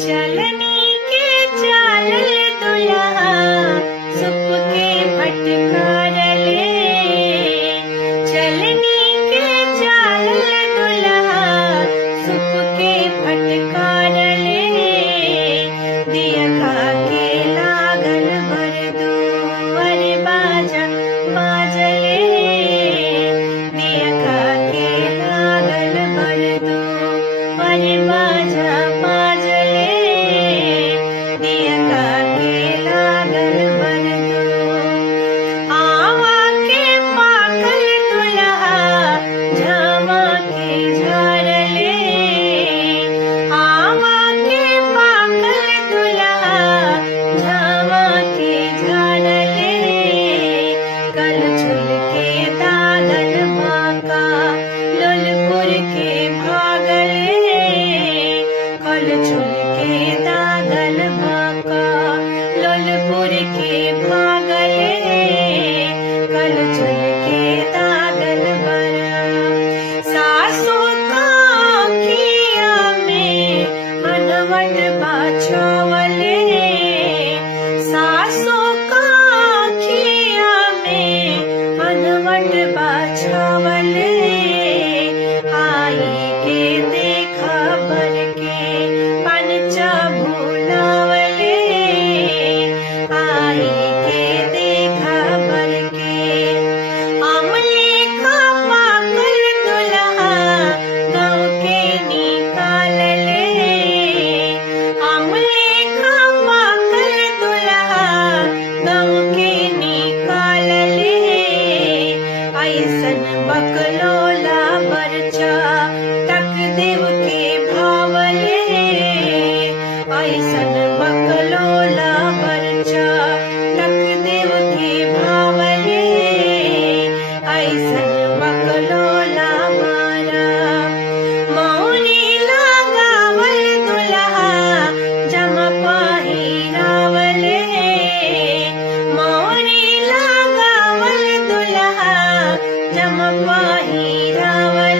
चलनी के चालल दुल्हा सुप के फटकार ले। चलनी के चालल दुल्हा सुप के फटकार ले। दिया खा के लागल भर दुआर बाजा बाजले। दिया खा के लागल भर दुआर बाजा बाजले। दिया खा के लागल भर दो। आवा के पाकल दुल्हा झावा के झाड़ले। आवा के पाकल दुल्हा झावा के झाड़ले। कल छुल के दागल बाका लोलपुर के भागले। कल छुल के दागल बाका लोलपुर के भागले। कल छुल के दागल बरा सासू का खिया में अनवट बाछावले। सासू का खिया में अनवट बाछावले। आई के देखा बर के पंचा भुलावले। आई के देखा बर के अमले का पाकल दुल्हा गाँव के निकालले। अमले का पाकल दुल्हा गाँव के निकालले। ऐसन बकलोला बरचा टक देव के भावले। ऐसन बकलोला बरचा टक देव के भावले। ऐसन बकलोला मारा मौनी लगावल दुल्हा जमा पहिरावले। मौनी लगावल दुल्हा जमा पहिरावले।